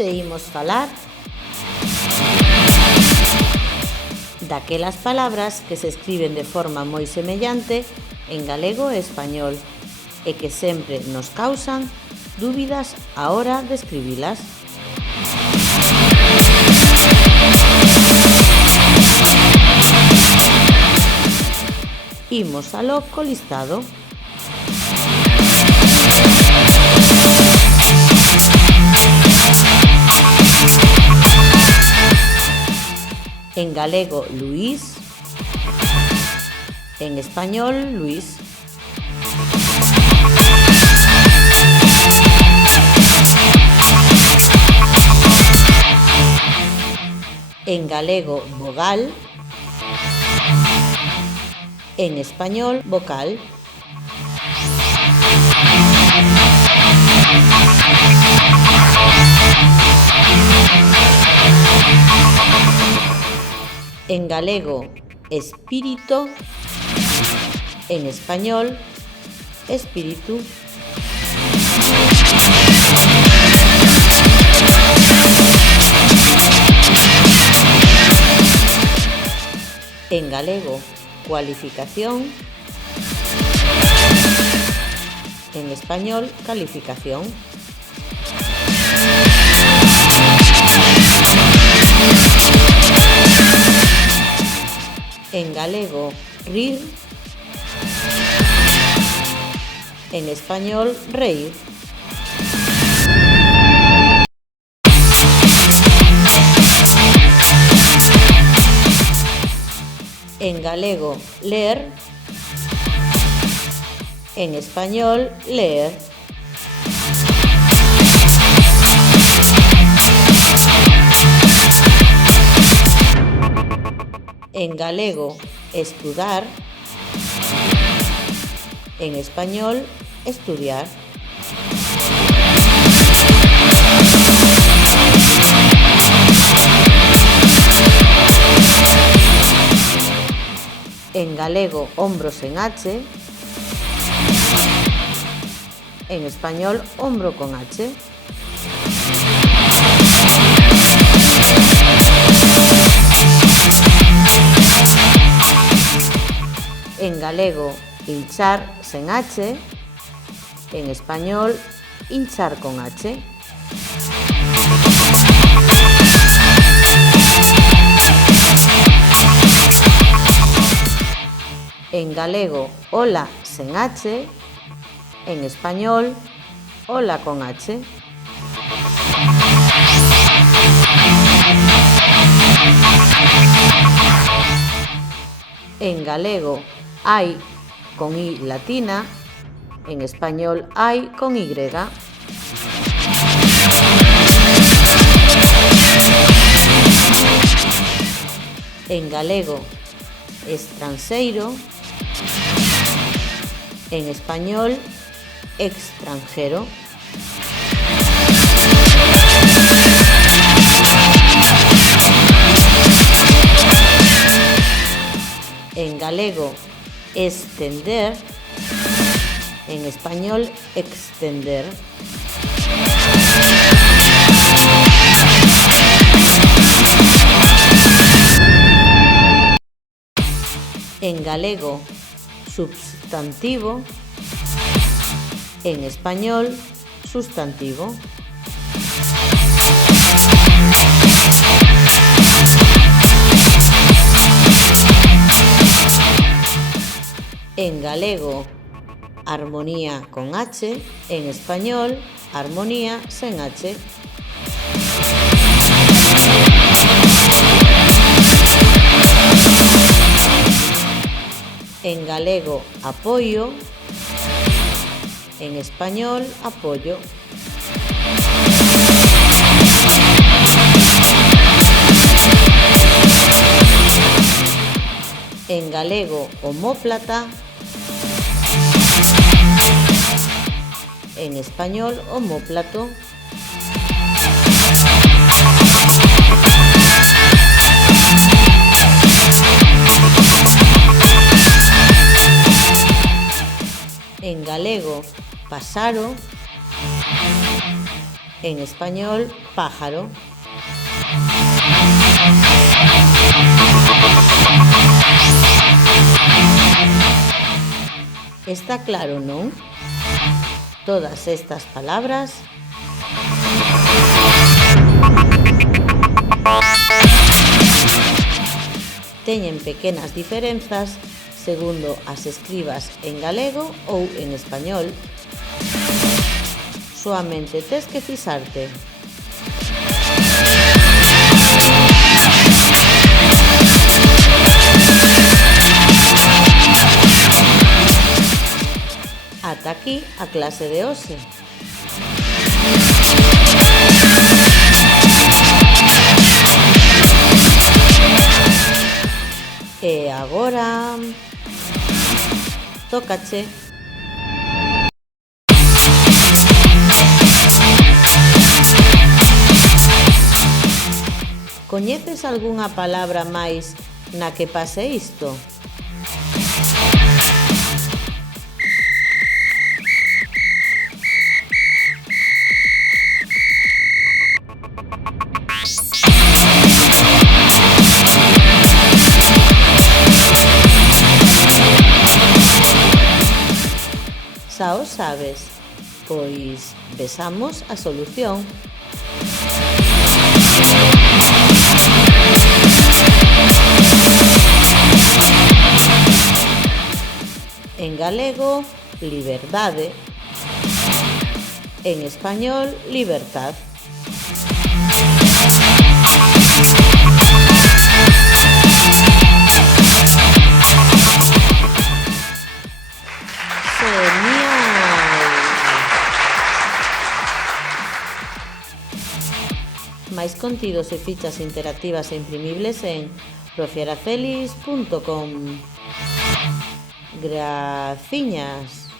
Hoxe imos falar daquelas palabras que se escriben de forma moi semellante en galego e español e que sempre nos causan dúbidas á hora de escribilas. Imos aló co listado. En galego, Luís. En español, Luis. En galego, vogal. En español, vocal. En galego, espírito. En español, espíritu. En galego, cualificación. En español, calificación. En galego, rir. En español, reír. En galego, leer. En español, leer. En galego, estudar. En español, estudiar. En galego, hombros en H. En español, hombro con H. En galego, hinchar sen H. En español, hinchar con H. En galego, hola sen H. En español, hola con H. En galego, hay con I latina. En español, hay con Y. En galego, estranxeiro. En español, extranjero. En galego, extender. En español, extender. En galego, substantivo. En español, sustantivo. En galego, armonía con H. En español, armonía sen H. En galego, apoio. En español, apoyo. En galego, omóplata. En español, omóplato. En galego, pasaro. en español pájaro. Está claro, non? Todas estas palabras teñen pequenas diferenzas segundo as escribas en galego ou en español. Soamente tes que fixarte. Ata aquí a clase de hoxe. E agora tócache. Coñeces algunha palabra máis na que pase isto? Xa o sabes, pois vexamos a solución. En galego, liberdade. En español, libertad. Máis contidos e fichas interactivas e imprimibles en profiaracelis.com. Graciñas.